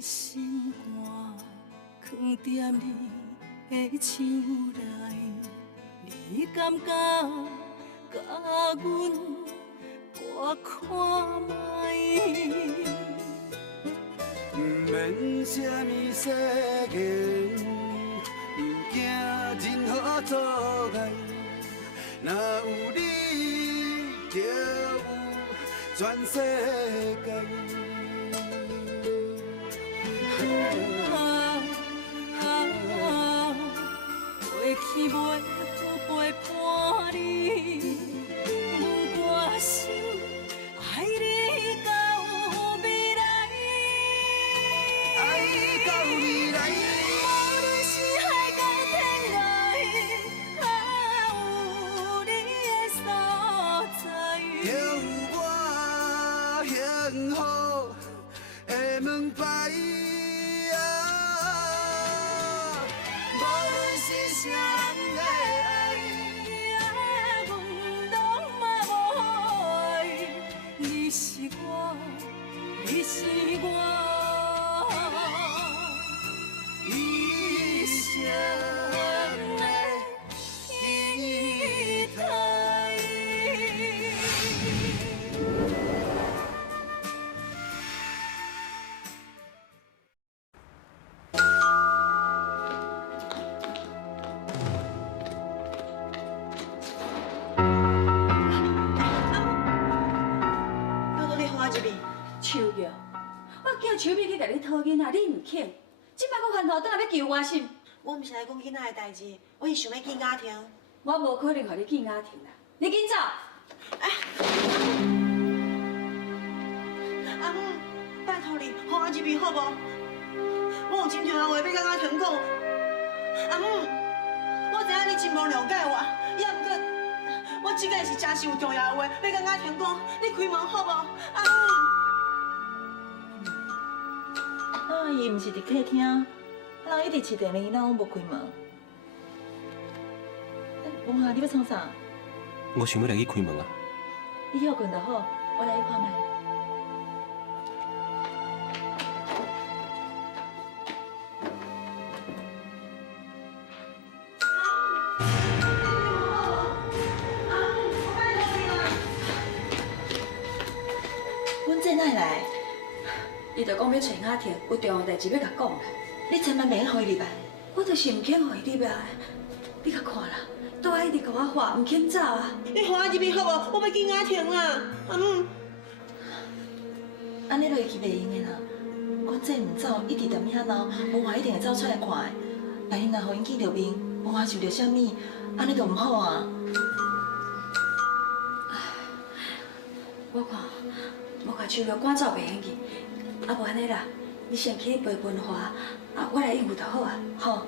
心肝藏在你的手内，你敢甲阮我看卖？不免什么世言，不惊任何阻碍。若有你，就有全世界。过去袂有陪伴你，我心爱你到未来。爱到未来。无论是海角天涯，有你的所在，就有我幸福的门牌。无论是啥人的爱，阮拢嘛无爱。你是我，你是我。一生的期待。拜托你互我一面。秋玉，我叫秋玉去甲你讨囡仔，你唔肯，即摆搁翻头倒来要求我心，我毋是来讲囡仔的代志，我是想要见家庭。我无可能互你见家庭啦，你紧走。阿母，拜托你，互我一面好无？我有真重要话要甲家庭讲。阿母，我知影你真无了解我，也毋过我即个是真是有重要的话要甲家庭讲，你开门好无？阿母。阿姨毋是伫客厅，人一直饲电铃，咱拢无开门。王华，你要创啥？我想要来去开门啊！你休困就好，我来去看卖。阮这哪会来？伊就讲要找雅婷，有重要代志要甲讲啦。你千万免互伊入来。我就是唔肯互伊入来，你甲看啦，都爱一直甲我话，唔肯走啊。你互我一面好无？我要见家庭啦，阿母。安尼落去袂用的啦。阮这唔走，一直踮遐闹，王华一定会走出来看的。万一若互因见着面，王华受着啥物，安尼就唔好啊。我看，我甲秋玉赶走袂用去，啊无安尼啦，你先去陪文华，啊我来应付就好啊。好。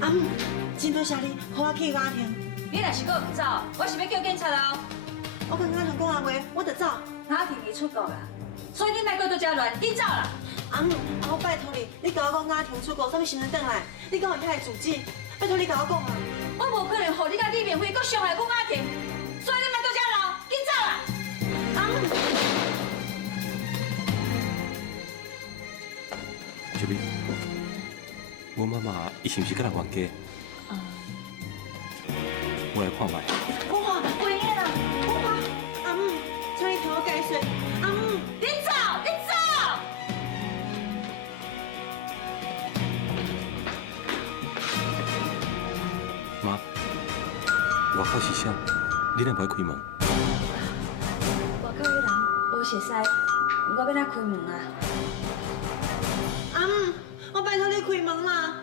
阿母，真多谢你，互我去家庭。你若是搁唔走，我是要叫警察哦。我跟家庭讲完话，我就走。雅婷伊出国啦，所以你莫搁多遮乱，紧走啦。阿母，我拜托你，你甲我讲家庭出国，啥物时阵转来？你讲有遐个住址，拜托你甲我讲啊！我无可能互你甲李明辉搁伤害阮雅婷，所以你莫多遮闹，紧走啦。阿母，小美，我妈妈伊是毋是甲人冤家？我来看卖。王华，袂用的啦，王华。阿母，请你听我解释。阿母，你走，你走。妈，外口是啥？你哪不爱开门？外口有人，我熟悉，我要哪开门啊？阿母，我拜托你开门啦！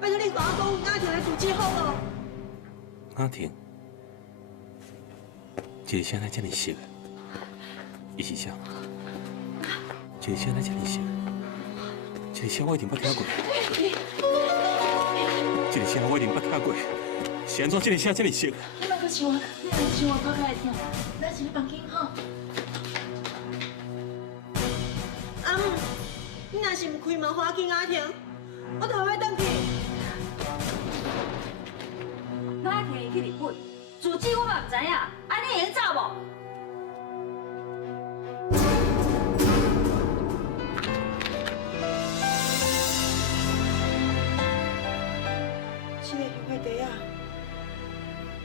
拜托你甲我讲家庭的住址好无？雅婷，一个声来遮尔熟，伊是啥？一个声来遮尔熟，这个声我一定捌听过。这个声我一定捌听过，是安怎这个声这么熟？你莫搁想我，你莫想我偷开来听，咱先去房间吼。阿母，你若是唔开门，互我去家庭，我就要等去。雅婷去日本，自己我唔知影，安尼会用走无？这个香花茶啊，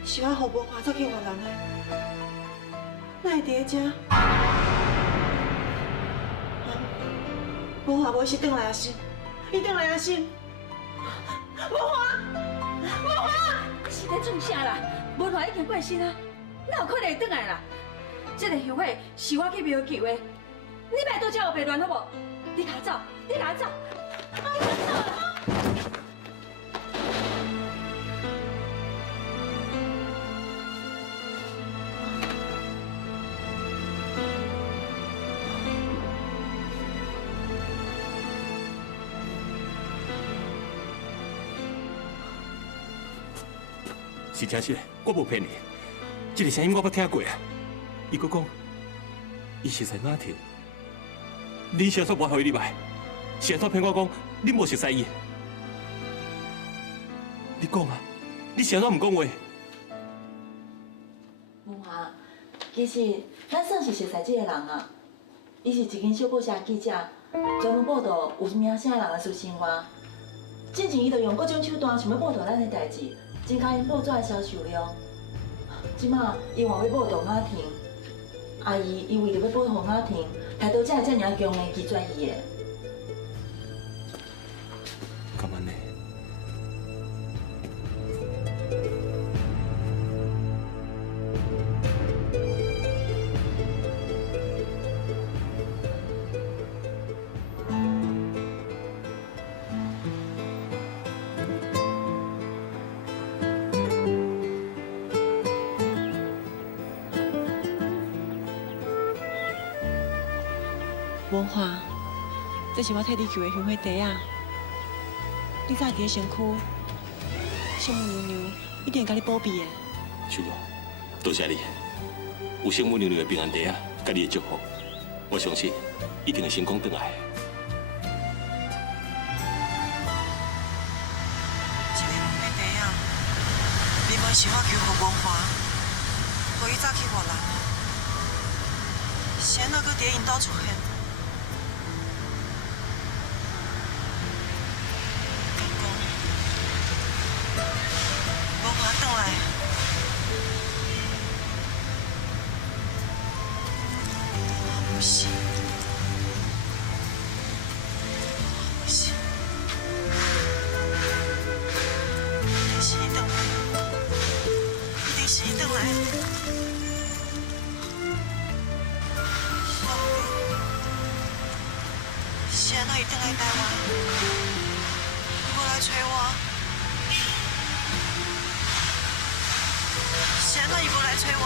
是我予无花走去越南的，哪会伫咧遮？无花无是转来也是，伊转来也是。无花，无花，你是在创啥啦？文华已经过身啊，哪有可能会转来啦？这个香花是我去庙求的，你别多叫我别乱好无？你赶走，你赶走，你赶走啦！是真实的，我无骗你。这个声音我捌听过啊。伊佫讲，伊熟悉哪听？你是安怎无互伊入来？是安怎骗我讲你无熟悉伊？你讲啊，你是安怎唔讲话？文华，其实咱算是熟悉这个人啊。伊是一间小报社记者，专门报道有名声人的私生活。之前伊就用各种手段想要报道咱的代志。增加因报纸的销售量。即马伊话要报道雅婷，阿姨伊为着要保护雅婷，才到这遮尔强的拒绝伊的。干嘛呢？文华，这是我替你求的香花茶啊！你早伫咧身躯，圣母娘娘一定会甲你保庇的。秀娥，多谢你，有圣母娘娘的平安茶啊，甲你的祝福，我相信一定会成功转来。这个香花茶啊，原本是我求予文华，互伊早去越南，谁哪搁伫咧因兜出现？谁哪伊回来台湾？无来找我？谁哪伊无来找我？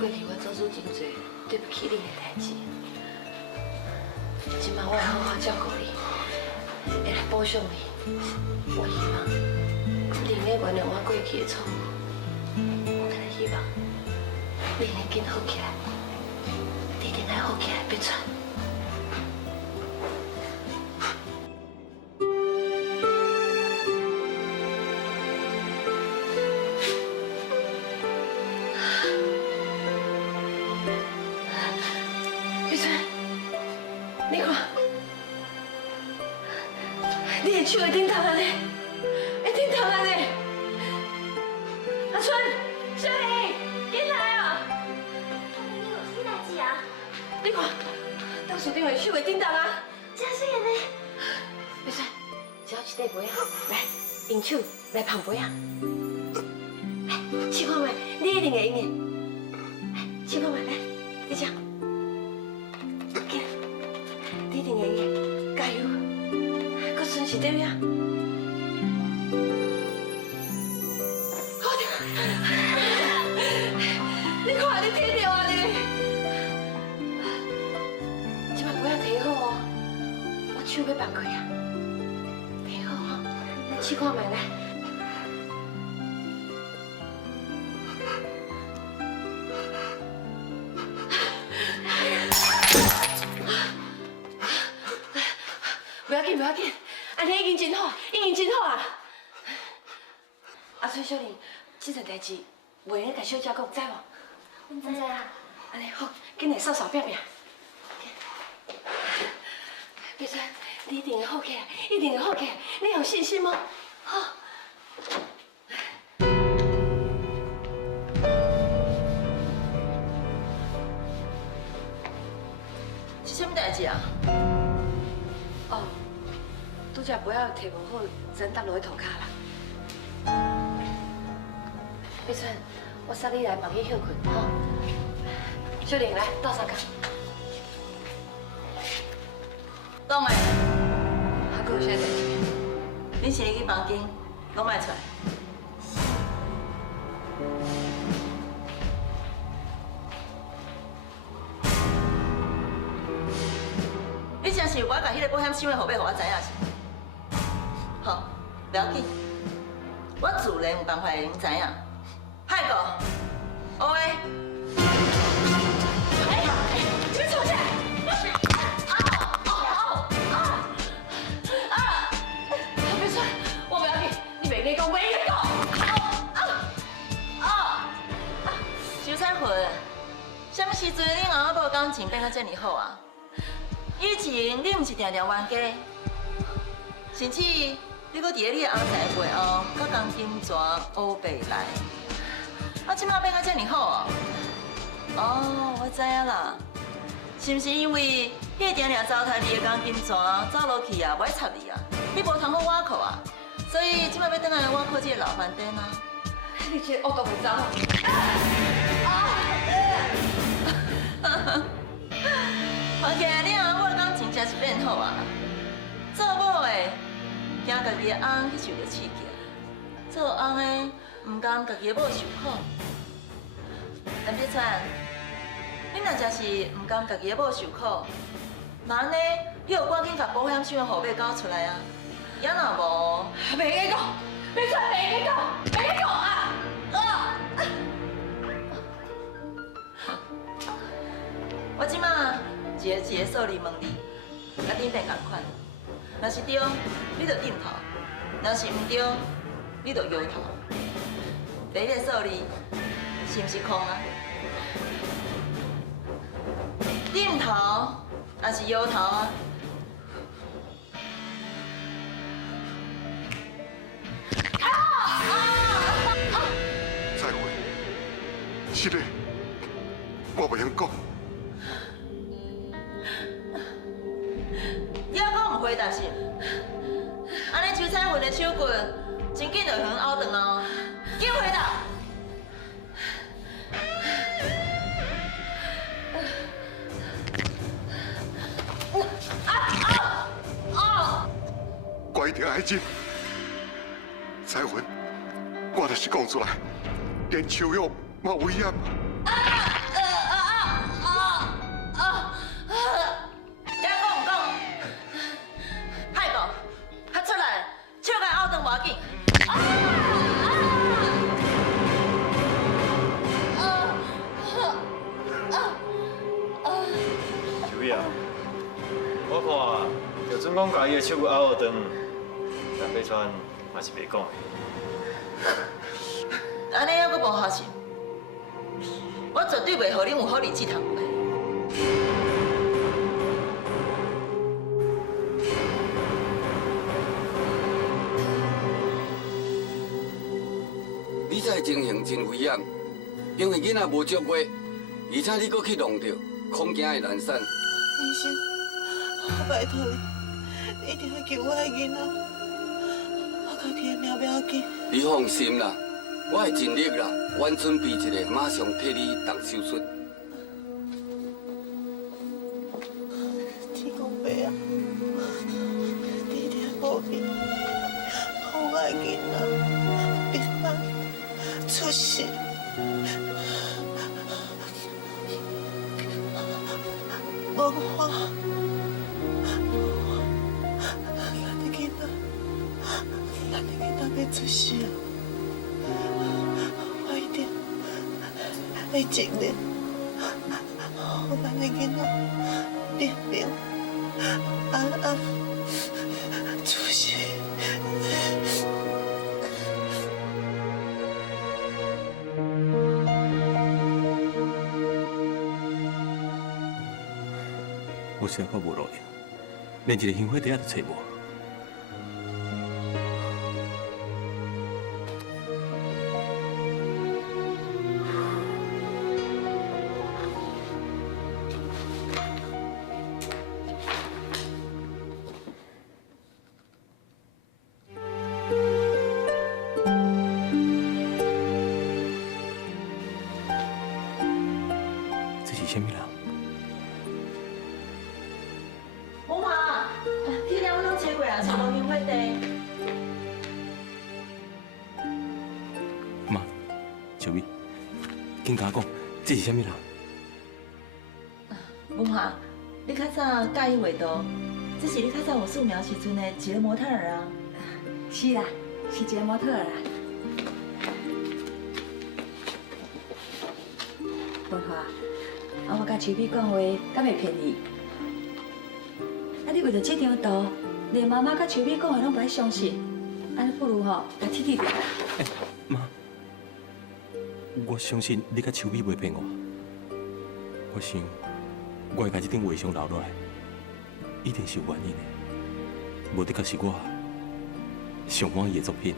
过去我做错真多对不起你的代志，今摆我会好好照顾你，会来补偿你。我希望你能原谅我过去的错误，我更希望你能紧好起来，你一定要好起来，别喘。你看，你的手会顶痛安尼，会顶痛安尼。阿春，小丽，进来啊！你有啥代志啊？看，董事长的手会震动啊！真是的呢。袂使，只要一块杯啊，来，用手来捧杯啊。试看卖，你一定会用的。试看卖，来，你吃。你一定会用的，加油！搁剩一点呀。好的，你看你听到啊你？这摆杯仔摕好哦，我手要放开啊。摕好哈，咱试看卖来。不要紧，不要紧，安尼已经真好，已经真好啊！阿翠小玲，这件代志袂用甲小姐讲，知无？阮知啊。安尼好，紧来扫扫拼拼。别说，你一定会好起来，一定会好起来，你有信心吗？好。是什么代志啊？哦，拄则杯仔摕无好，真搭落去涂骹啦。别说，我送你来房间休困，吼。小玲，来倒三角。讲诶，还佫有啥代志？你先去房间，拢卖出来。你真是我甲迄个保险箱的号码，互我知影是？好，不要紧，我自然有办法会用知影。海哥，乌诶。你们吵起来！别说，我不要紧，你袂跟讲，袂跟讲。周彩云，什么时阵恁阿某感情变到这么好啊？以前你毋是常常冤家，甚至你搁伫咧你的翁仔背后，甲钢筋蛇乌白来，啊，即马变到这么好哦？哦，我知影啦，是毋是因为迄个常常糟蹋你的钢筋蛇走落去啊，不爱插你啊？你无通好挖苦啊，所以即马要倒来挖苦这个老饭店啊？你这恶毒袂走哦！而且你阿母感情真是变好啊！做某的惊家己的翁去受到刺激，做翁的唔甘家己的某受苦。陈碧川，你若真是唔甘家己的某受苦，那安尼你有赶紧甲保险箱的号码交出来啊！要若无，袂跟讲，别说袂跟讲，袂跟讲啊！我即马一个一个数字问你，甲顶边共款。若是对，你就点头；若是毋对，你就摇头。第一个数字是毋是空啊？点头还是摇头啊？再会，是的，我袂晓讲。你还讲唔回答是？安尼周彩云的手骨真紧就向凹断哦，紧回答！我一定爱真。彩云，我就是讲出来，连手药嘛危险。你还讲唔讲？海哥，拍出来，手甲凹断无要紧。秋叶，我看就准讲家己的手骨拗好长，但北川嘛是袂讲的。安尼还阁无效是？我绝对袂互恁有好日子通过。你这情形真危险，因为囡仔无足月，而且你搁去弄着，恐惊会懒散。医生，我拜托你，你一定要救我的囡仔，我家己的命不要紧。你放心啦，我会尽力啦，阮准备一个，马上替你动手术。天公伯啊，你一定要保庇，好我的囡仔平安出世。文化，咱的囡仔，要出世啊！我一定会尽力，让咱的囡仔平平安安出世。我实在看无路用，连一个香火袋都找无。这是什么人？文华，天亮我拢找过啊，找无香火地。妈，小美，紧甲我讲，这是什么人？文华，你较早介意画图，这是你较早有素描时阵的一个模特儿啊。是啦，是一个模特儿啦。文华，我甲秋美讲话，敢袂骗你？你为着这张图，连妈妈甲秋美讲的拢不爱相信，安尼不如甲铁铁掉。妈，我相信你甲秋美袂骗我。我想，我会把这张画像留落来，一定是有原因的。无的确是我上满意的作品。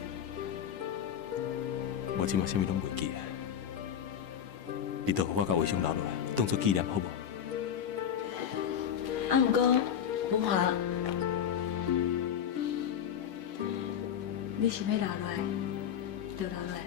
我即马啥物拢袂记啊。你就互我甲画像留落来，当作纪念，好无？毋过，文华，你想要留落来，就留落来啦。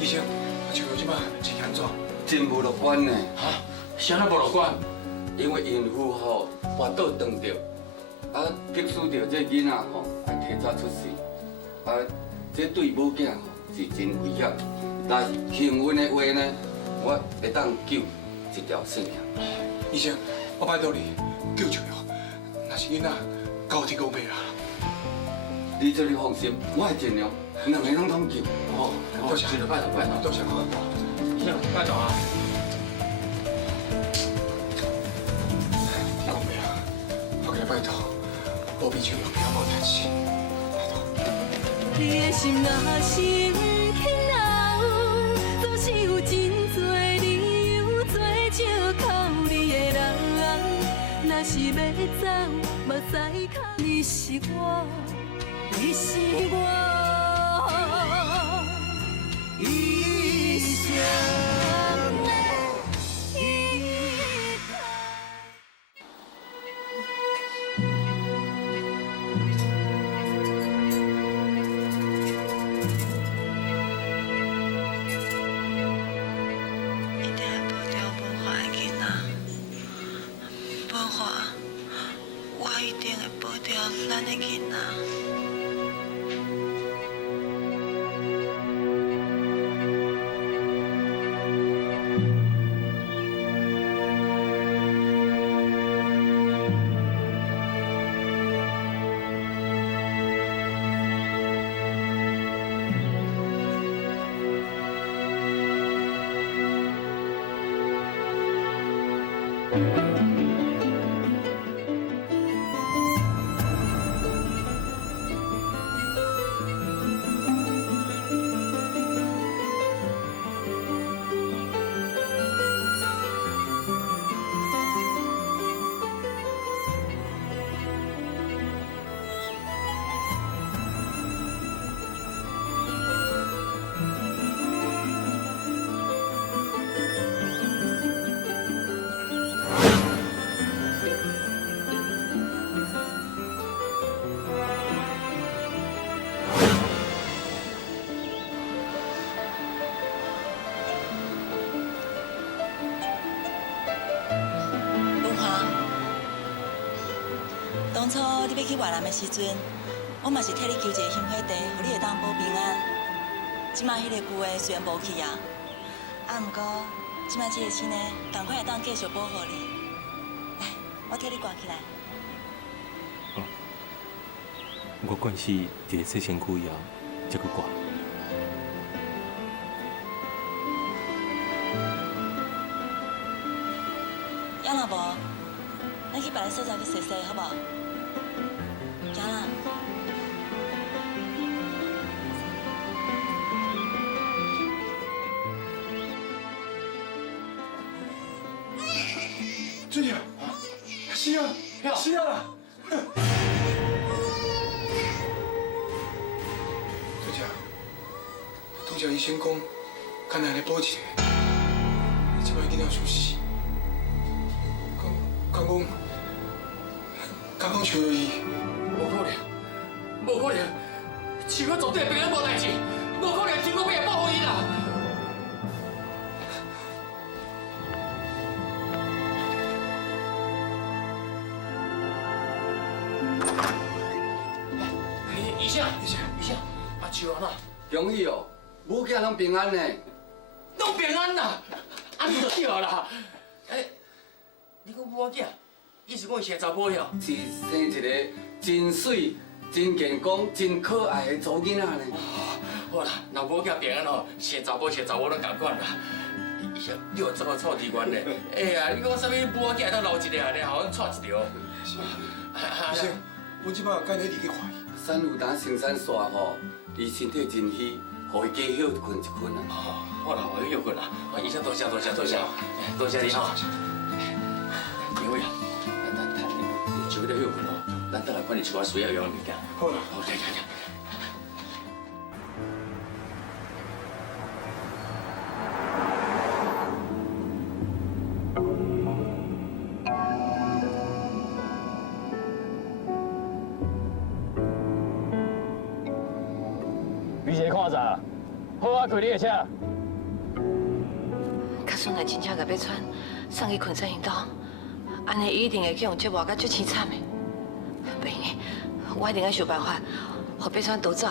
医生，就即摆情安怎？真无乐观呢。哈？啥那无乐观？因为孕妇吼滑倒撞着，啊，激死着这囡仔吼，还提早出世，啊，这对母囝吼是真危险。若是幸运的话呢，我会当救一条性命。医生，我拜托你救救我，若是囡仔，交我天公伯啊！你这里放心，我会尽量，两个拢通救。哦，多谢，拜托拜托，多谢我。医生，拜托啊！天公伯啊，我给你拜托，保庇秋阳不要无代志，拜托。你的心若是不肯留，总是有真多理由做借口。你的人，若是要走，目屎靠你是我，你是我。一生的依靠。一定要保重文华的囡仔，文华，我一定会保重咱的囡仔。当初你要去越南的时阵，我嘛是替你求一个香火茶，互你会当保平安。即马迄个旧的虽然无去啊，毋过即马这个新的，赶快会当继续保护你。来，我替你挂起来。我惯是伫个洗身躯以后才去挂。要若无，咱去别个所在去洗洗，好无？行啦。俊儿，是啊，是啊。俊儿，拄则医生讲，干那来保一个，你即摆囡仔出事，刚讲收伊，无可能，无可能，树哥绝对平安无代志，无可能经过要保护伊啦。医生，阿树安怎？恭喜哦，母囝拢平安呢。拢平安啦，安尼就对啦。你讲母仔，意思讲伊是个查甫哟？是生一个真水、真健康、真可爱的查囡仔呢。好啦，若母囝平安吼，是个查甫拢共款啦。医生，你有这么臭机关呢？哎呀，你讲啥物母仔会当留一个安尼，互阮带一条？医生，我即摆干你去看伊。山有当青山煞吼，伊身体真虚，互伊加休困一困啊。好啦，我休困啦。医生多谢你吼。两位啊，咱你就了休困哦，咱等下管你一寡需要用的物件。好啦，好，来。你是看啥？好啊，开你的车。卡孙来真正甲要穿送去昆山因兜，安尼伊一定会去用折磨甲足凄惨的。不用的，我一定要想办法，互北川逃走。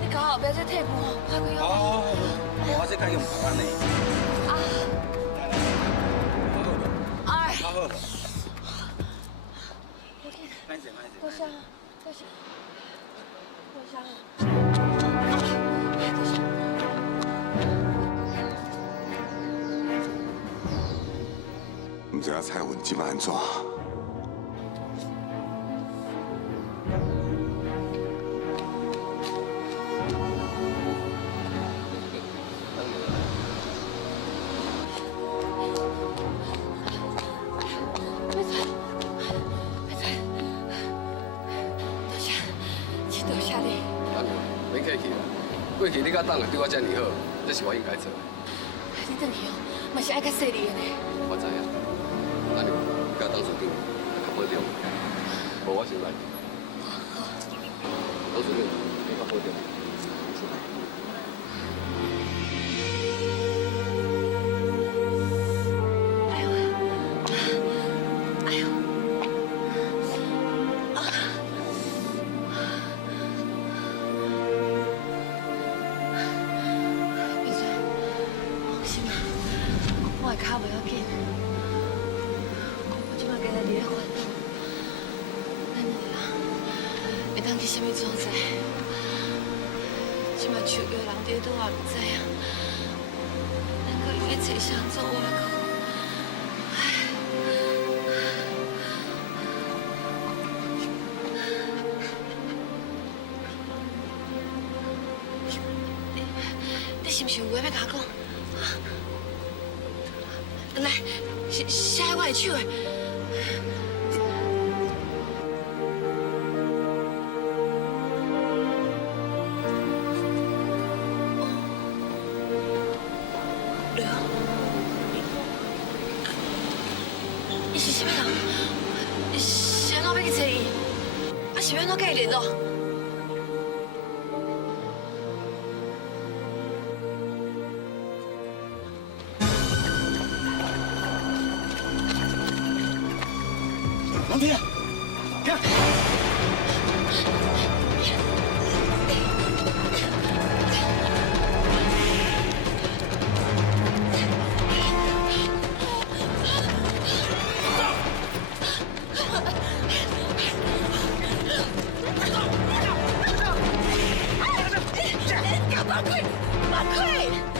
你搞好不要再退步哦，快快要。好，我这该用台湾的。哎。好好。多谢，多谢。唔知影蔡文即摆安怎？过去你甲当个对我遮尔好，这是我应该做。你转去哦，嘛是爱较细腻的呢。我知影，那你甲当初顶较保重，无我先来。当初你较保重。脚袂要紧，我即摆今日伫咧烦恼，咱二会当去什么所在？即摆树叫人伫倒也唔知影，咱搁应该找啥做外口？ 是不是有话要甲我讲？来，写我的手的。对啊，伊是啥人？是安怎要去找伊？啊，是要安怎甲伊联络？ 王天，看，放开！放开！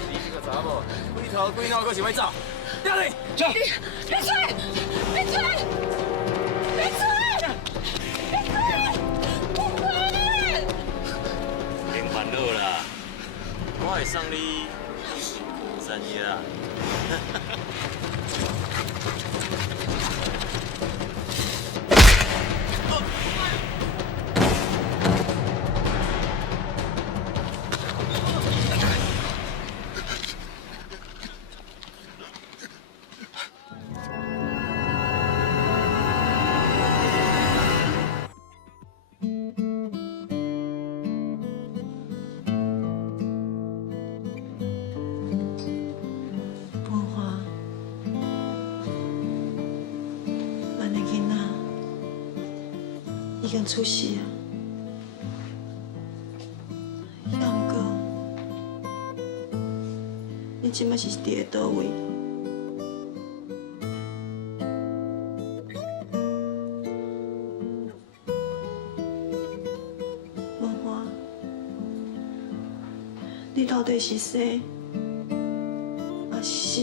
你这个查某，鬼头鬼脑，搁想要走？掉你！走！别吹！别吹！别吹！别吹！不管！别烦恼啦，我会送你3日啦。已经出事啊！也毋过，你即摆是伫咧倒位？文华，你到底是生还是死？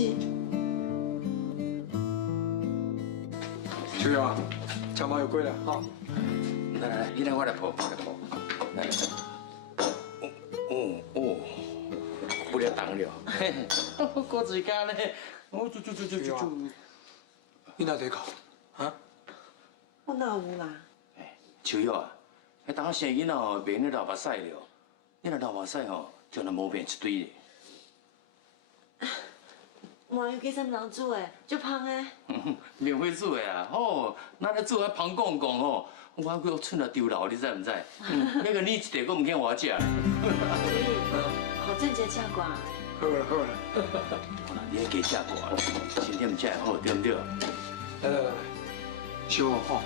秋瑶，茶毛有过了哈。 来来来，你来我来抱，我来抱。来来。哦，不了当了。嘿嘿，过自家呢。哦，就。你哪在搞？啊？我哪有啦？秋瑶啊，迄当生囡仔吼，免你流目屎了。你若流目屎吼，就那毛病一堆咧。麻油鸡啥物人煮的？足芳的。免会煮的啊，吼，咱咧煮迄芳公公吼。 我搁剩了丢老，你知唔知？那个你一地，我唔肯我食。好正节吃寡。好啦。好啦，你还加食寡，身体唔才会好，对唔对？来，小我吼。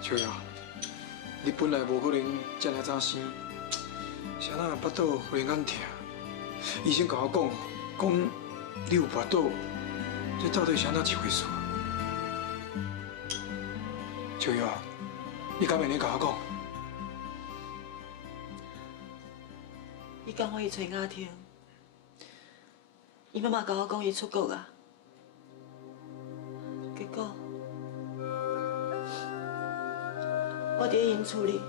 秋瑶，你本来无可能这么早生，啥人腹肚忽然间痛，医生甲我讲你有腹肚。 这到底是哪一回事？秋瑶，你敢袂你甲我讲？伊讲我去找雅婷，伊妈妈甲我讲伊出国啊，结果我伫因厝里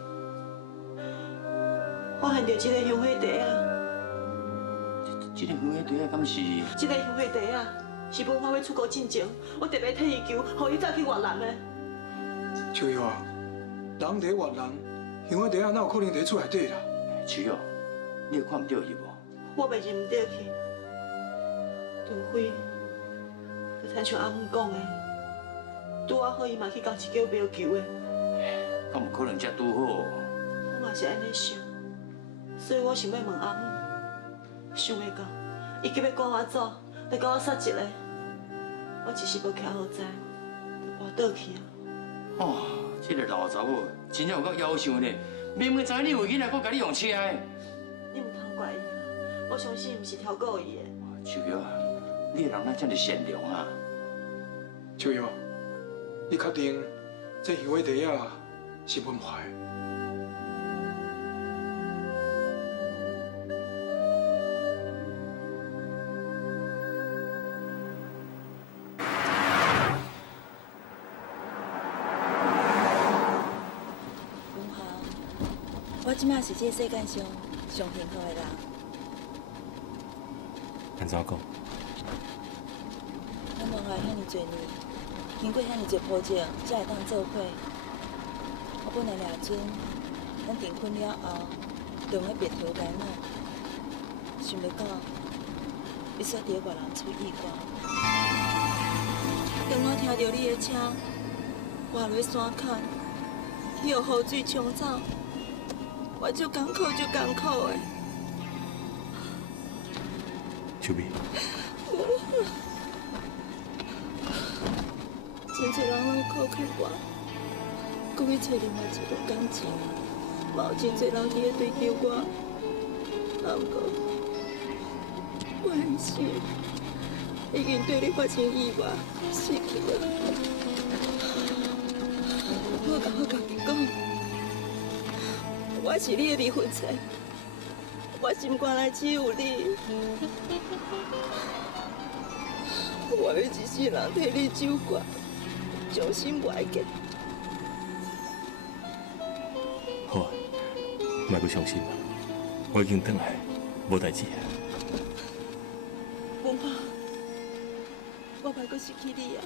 发现到这个香火茶啊，这个香火茶敢是？这个香火茶啊。 是文华要出国进前，我特别替伊求，互伊早去越南的。秋瑶啊，人伫越南，香火茶哪有可能伫厝内底啦？秋瑶，你有看唔到伊无？我袂认唔得去。陈辉，就亲像阿母讲的，拄啊好伊嘛去共一间庙求的。敢有可能才拄好？我嘛是安尼想，所以我想要问阿母，想袂到，伊急要赶我走，来甲我杀一个。 我一时无徛好在，就跋倒去啊！哦，这个老查某真正有够夭寿呢！明明知你有囡仔，搁甲你用车的。你唔通怪伊啊！我相信毋是超过伊的。秋月啊，你的人哪这么善良啊？秋月，你确定这香尾茶啊是文化的？文华，我即马是这世界上上幸福的人。安怎讲？咱文华遐尼侪年，经过遐尼侪波折，才会当做伙。我本来掠准，咱订婚了后，就用白头偕老。想袂到，伊煞伫咧外人厝意外。当我听到你的车滑落山坎，去予雨水冲走，我足艰苦足艰苦的。秋美，真侪人拢靠去我，讲去找另外一段感情，嘛有真侪人伫咧追求我，啊毋过我的心已经对你发生意外，死去了。我甲我家己讲，我是你的离婚妻，我心肝内只有你。我要一世人替你守寡，终身袂记。好啊，莫阁伤心嘛，我已经转来，无代志啊。文华，我袂阁失去你啊！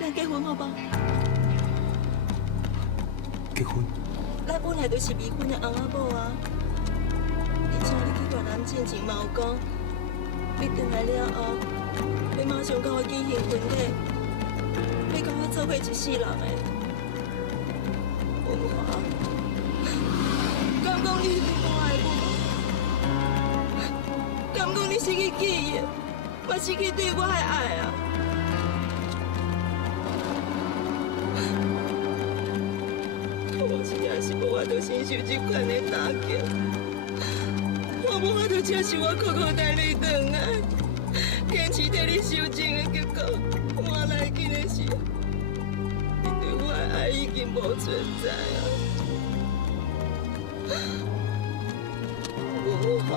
咱结婚好无？结婚？咱本来就是未婚的翁仔某啊！而且你去越南进前嘛有讲，你转来了后，要马上甲我举行婚礼，要甲我做伙一世人的。文华，敢讲你是不爱我？敢讲你失去记忆，嘛失去对我的爱啊？我实在是无法度承受这款的打击，我无法度接受我苦苦等你回来，坚持替你收情的结果，换来紧的是，你对我的爱已经无存在啊！文华，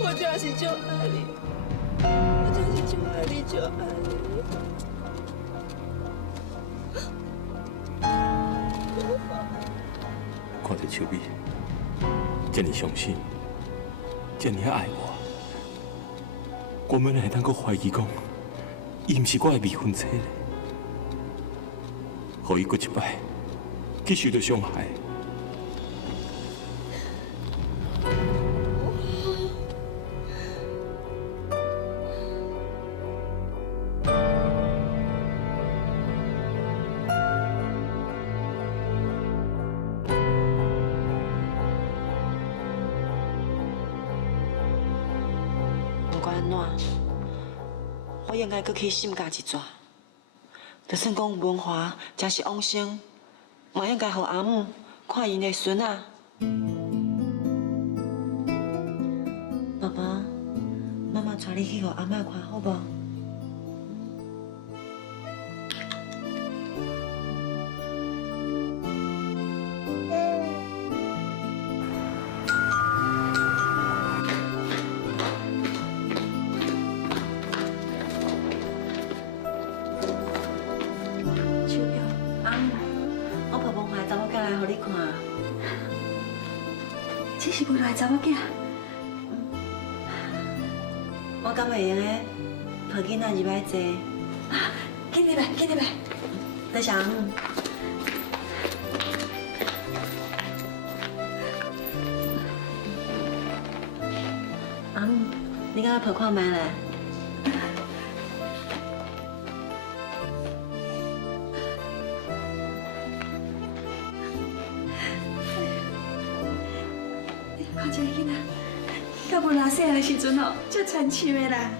我真是足爱你，我真是足爱你，足爱你。看着秋美这么伤心，这么爱我们哪会当阁怀疑讲，伊毋是我的未婚妻呢？互伊阁一摆去受到伤害。我应该搁去心家一逝。就算讲文华真是往生，嘛应该互阿母看因的孙仔。爸爸，妈妈带你去互阿嬷看好无？这是未来的查某囝。我敢袂用诶，抱囡仔入来坐。啊，紧入来，紧入来。多谢阿母。阿母，你甲我抱看觅咧。看这个囡仔，到文华细汉的时阵哦，足亲像的啦，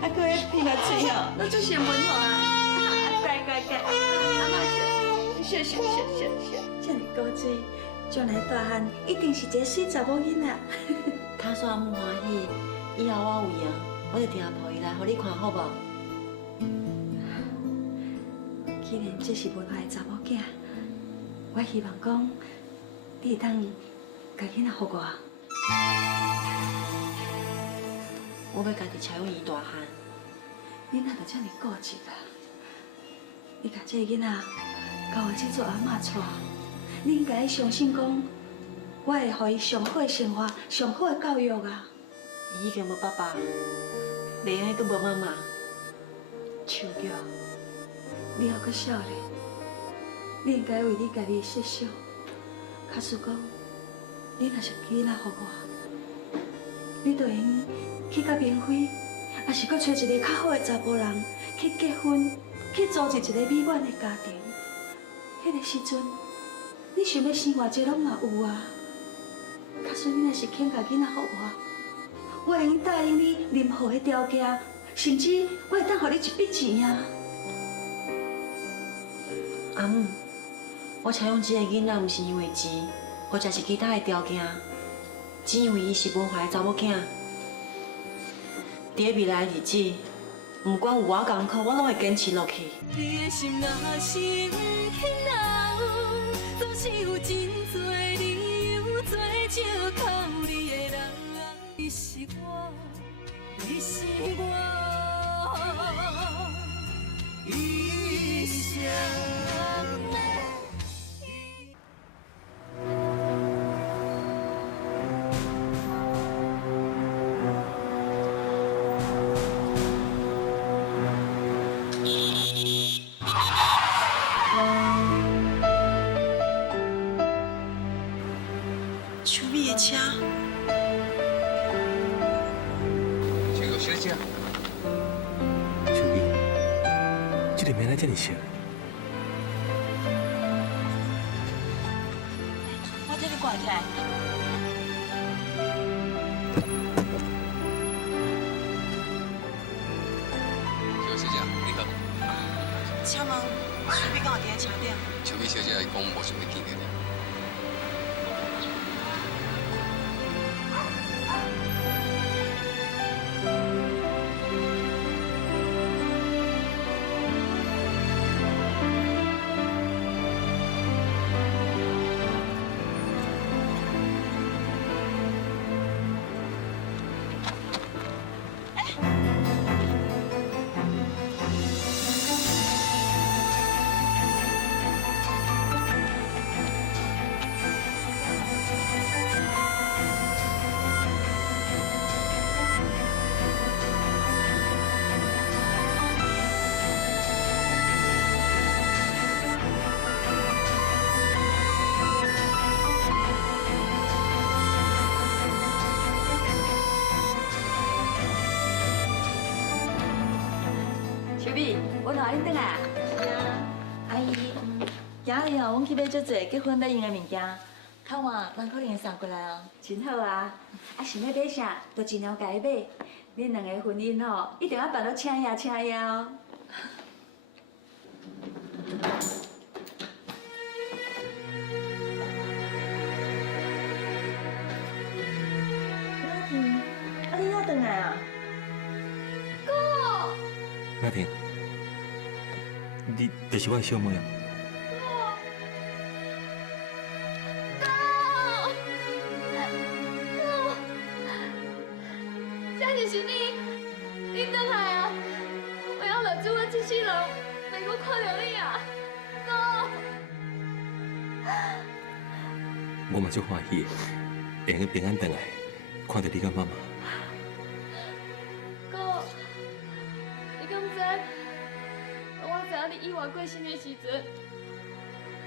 还佫会鼻甲嘴哦，都足像文华。乖，阿妈笑，这么古锥，将来大汉一定是一个水查某囡仔。卡煞唔欢喜，以后我有闲，我就定抱伊来，互你看好无？既然这是文化的查某囝，我希望讲你会当家囡仔互我。我要家己带阮伊大汉。你哪会这么固执啊？你甲这个囡仔交我这做阿嬷带，你应该相信讲，我会予伊上好的生活、上好的教育啊。伊已经无爸爸，袂用伊都无妈妈。秋玉，你还阁少年，你应该为你家己的设想。假使讲，你若是囡仔互我，你就用去甲明辉，也是阁找一个较好的查甫人去结婚，去组织一个美满的家庭。迄个时阵，你想要生偌济拢嘛有啊。假使你若是肯甲囡仔互我会用答应你任何的条件，甚至我会当互你一笔钱啊。阿母，我采用这个囡仔，毋是因为钱，或者是其他的条件，只因为伊是文化的查某囝。伫未来的日子，不管有偌艰苦，我拢会坚持落去。你的心若是肯留，总是有真多理由做借口。你的人，你是我，你是我一生。秋美的车，这个小姐，秋美，这个名仔这么熟，我替你挂起来。小姐你好。请问秋美敢有伫咧车顶？秋美小姐讲无想要见到你。秋美，我带恁转来啊。阿姨，今日哦，阮去买足侪结婚要用的物件，看换人可能会送过来哦。真好啊！啊，想要买啥，就尽量家己买。恁两个婚姻哦，一定要办到请呀请呀哦。那天，啊，你哪转来啊？那天，你就是我的小妹啊。这就是你回来啊！我要留住我这世人，袂阁看到你啊，哥。我嘛足欢喜的，会用平安回来，看到你甲妈妈。哥，你敢知？我知影你意外过身的时阵，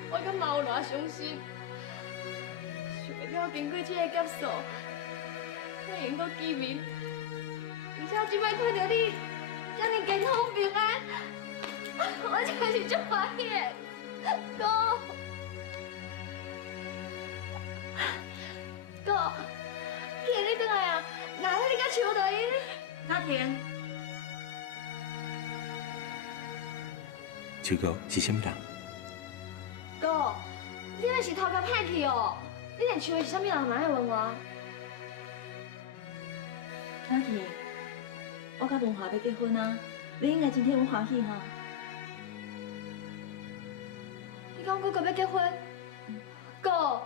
我敢嘛有偌伤心，想袂到经过这个劫数，我会用阁见面。而且即摆看到你遮尔健康平安，我真是足欢喜的，哥。哥，既然你回来啊，哪日你甲树大英？那天，秋哥是什么人？哥，你若是头壳歹去哦，你连树的是啥物人，哪会问我？阿婷，我甲文华要结婚啊，你应该真替我欢喜哈。你讲哥哥要结婚？哥，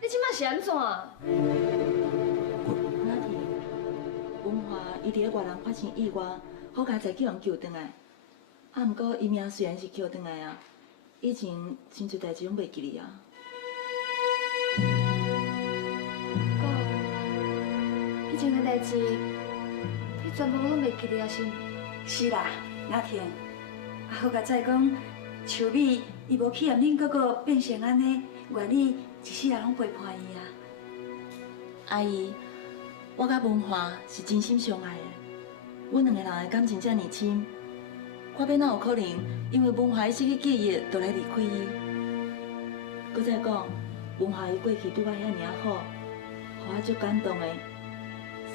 你即摆是安怎？阿婷，文华伊伫咧外人发生意外，好佳才叫人救回来。啊，毋过伊命虽然是救回来啊，以前真侪代志拢袂记哩啊。哥，以前的代志，你全部拢袂记得啊？是？是啦，阿婷，啊好佳哉讲，秋美伊无去让恁哥哥变成安尼，愿你一世人拢陪伴伊啊。阿姨，我甲文华是真心相爱的，阮两个人的感情遮尔深，我要哪有可能因为文华伊失去记忆，就来离开伊？搁再讲，文华伊过去对我遐尔好，互我足感动的。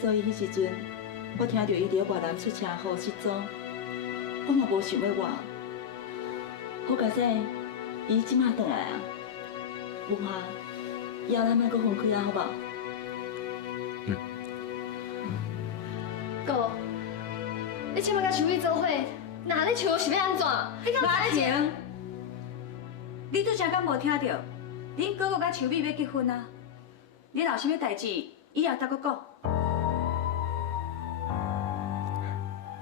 所以迄时阵，我听到伊伫外南出车祸失踪，我嘛无想要活。好佳哉，伊即马回来啊！文华，以后咱莫搁分开啊，好无？哥，你即摆甲秋美做伙，那你笑是要安怎？你敢阿婷，你拄则敢无听到？恁哥哥甲秋美要结婚啊？你若有啥物代志，以后再搁讲。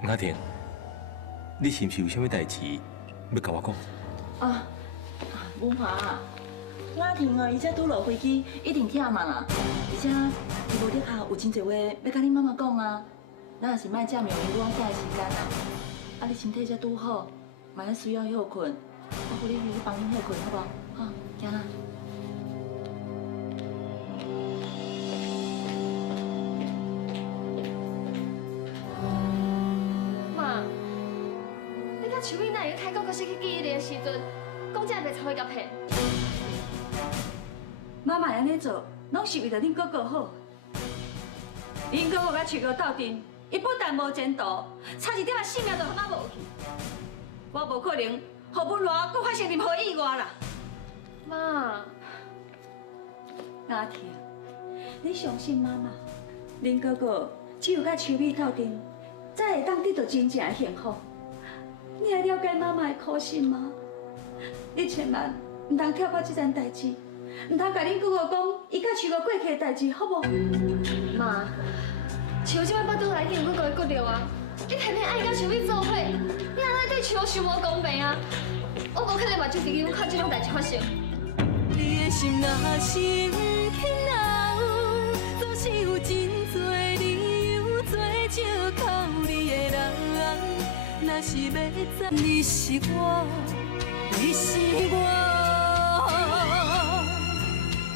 阿婷，你是毋是有啥物代志要甲我讲？啊，文华啊，阿婷哦，伊才拄落飞机，一定忝嘛啦。而且伊无伫下有真侪话要甲恁妈妈讲啊。咱也是莫占用伊我遐的时间啊。啊，你身体才拄好，嘛还需要休困。我扶你去帮恁休困，好无？好，行啦。妈，你甲秋美哪会开讲，搁失去记忆力的时阵，讲这个袂臭伊甲骗？妈妈安尼做，拢是为了恁哥哥好。恁哥哥甲秋哥斗阵，伊不但无前途，差一点仔性命都他妈无去。我无可能，互文华搁发生任何意外啦。妈，阿婷，你相信妈妈，恁哥哥只有甲秋美斗阵，才会当得到真正的幸福。你还了解妈妈的苦心吗？你千万唔通跳过这件代志，唔通甲恁哥哥讲伊甲秋哥过去的代志，好无？妈，秋即摆巴倒来已经有哥哥的骨了啊！你偏偏爱甲秋美做伙，你安尼对秋伤无公平啊！我无可能目睭直直看这种代志发生。你的心若是轻柔，总是有真多理由做借口你的人。若是要知你是我，你是我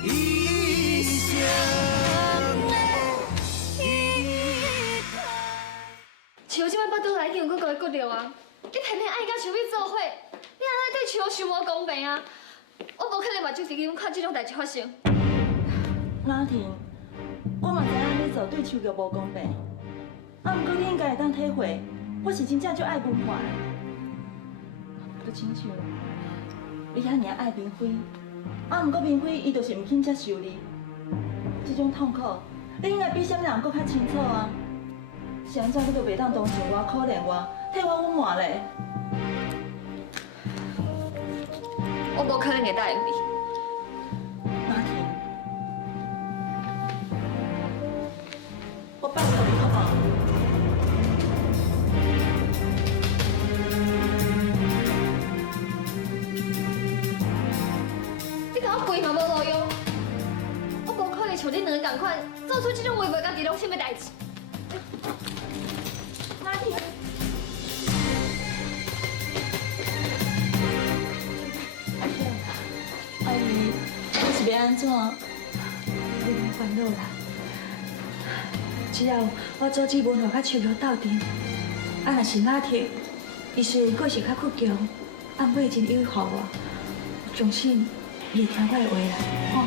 一生的依靠。秋即摆巴倒来已经有哥哥的骨了啊！你偏偏爱甲秋美做伙，你安尼对秋伤无公平啊！我无可能目睭直直看这种代志发生。阿婷，我嘛知影你做对秋玉无公平，啊，毋过你应该会当体会，我是真正足爱文华的。就亲像你遐尔爱明辉，啊，毋过明辉伊就是毋肯接受你，这种痛苦，你应该比啥物人搁较清楚啊。是安怎你都袂当同情我、可怜我，替我温暖咧？我无可能会答应你。阿婷，我拜托你好不好？你甲我跪嘛无路用，我无可能像恁两个同款，做出这种违背家己良心的代志。阿婷。阿姨，你是要安怎？你莫烦恼啦，只要我阻止文华甲秋玉斗阵，啊，若是阿婷，伊虽然个性较倔强，啊，尾真友好我，相信伊会听我的话啦，吼。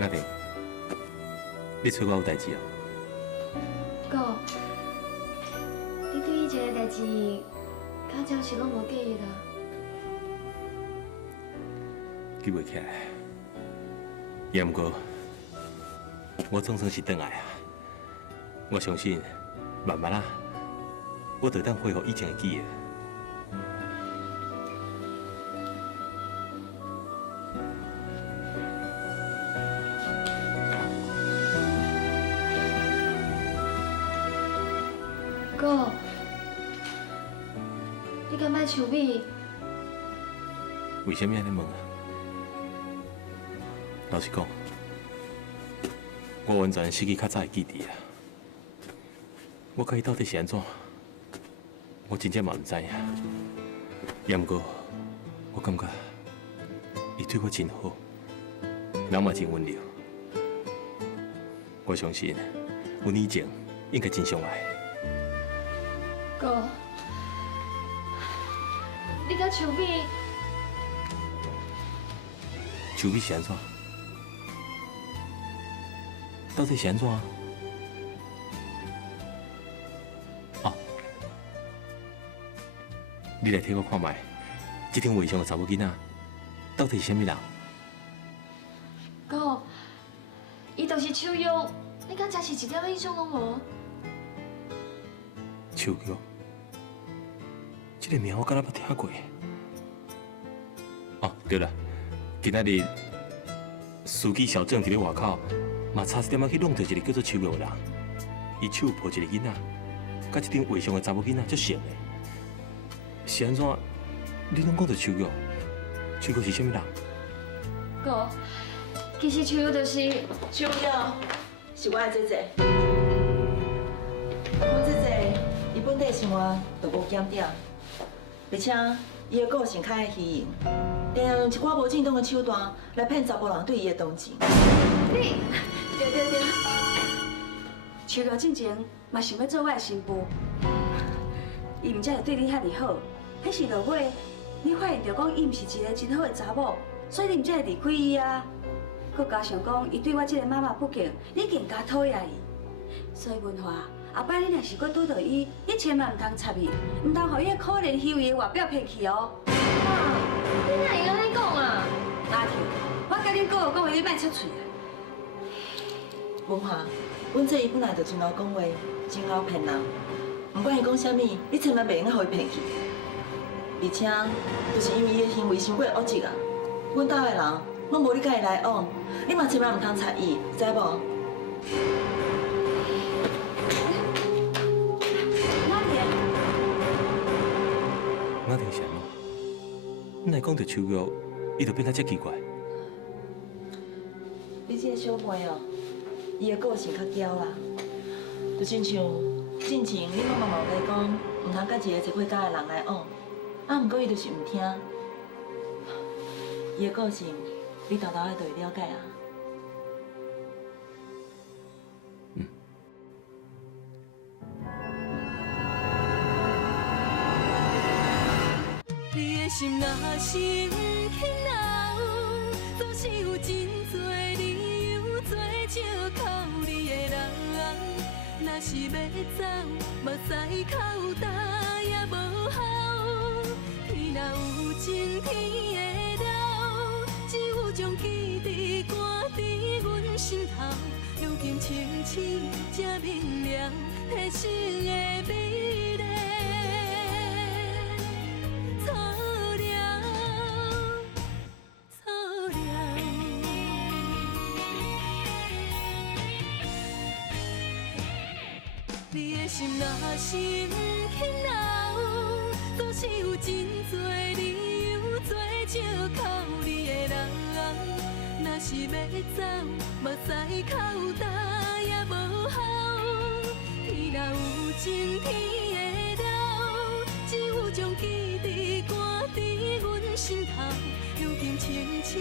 阿婷，你找我有代志啊？哥，你对以前的代志，敢暂时拢无记忆啦？记袂起来，也毋过，我总算是转来啊！我相信，慢慢啊，我就当恢复以前的记忆。哥，你敢卖树米？为什么安尼问啊？老实讲，我完全失去较早的记忆啊！我甲伊到底是安怎，我真正嘛唔知影。也毋过，我感觉伊对我真好，人嘛真温柔。我相信，阮以前应该真相爱。哥，你甲树米，树米是安怎？到底是安怎啊？哦，你来替我看卖，这顶画上的查某囡仔到底是啥物人？哥，伊就是秋玉，你敢真是一点印象拢无？秋玉，这个名我敢若捌听过。哦，对了，今仔日司机小郑伫咧外口，嘛差一点仔去弄到一个叫做秋玉的人，伊手抱一个囡仔，甲这顶画上的查某囡仔足像的。是安怎？你拢讲到秋玉，秋玉是啥物人？哥，其实秋玉就是秋玉，是我的姐姐。阮姐姐伊本地生活就无检点，而且伊的个性较爱虚荣，常常用一寡无正当的手段来骗查甫人对伊的同情。对，秋玉进前嘛想要做我的新妇，伊毋才会对你遐尼好，迄是落尾你发现着讲伊毋是一个真好的查某，所以你毋才会离开伊啊。佮加上讲伊对我这个妈妈不敬，你更加讨厌伊。所以文华，后摆你若是佮拄到伊，你千万毋通插伊，毋通互伊可怜虚伪的外表骗去哦。妈，你哪会安尼讲啊？阿婷，我甲恁哥讲话，你莫出嘴啊。文华，阮姐伊本来就真爱讲话，真爱骗人。不管伊讲啥物，你千万袂用互伊骗去。而且，就是因为伊的行为伤过恶质啊，阮兜的人拢无你甲伊来往，你嘛千万毋通插伊，知无？我听是安怎？你来讲到秋玉，伊就变甲遮奇怪。你这个小妹哦，伊的个性较骄啦，就亲像进前你妈妈嘛有甲伊讲，毋通甲一个做过家的人来往，啊，毋过伊就是毋听。伊的个性，你豆豆的就会了解啊。你的心若是轻留，总是有真多理由做借靠你的人。若是要走，目屎口干也无效。天若有情，天会了，只有将记忆赶伫阮心头。如今清醒才明了，体生的美丽。你的心若是轻留，总是有真多理由做借靠你的人。若是要走，目屎口干也无效。天若有情，天会了，只有将记忆赶伫阮心头。如今清醒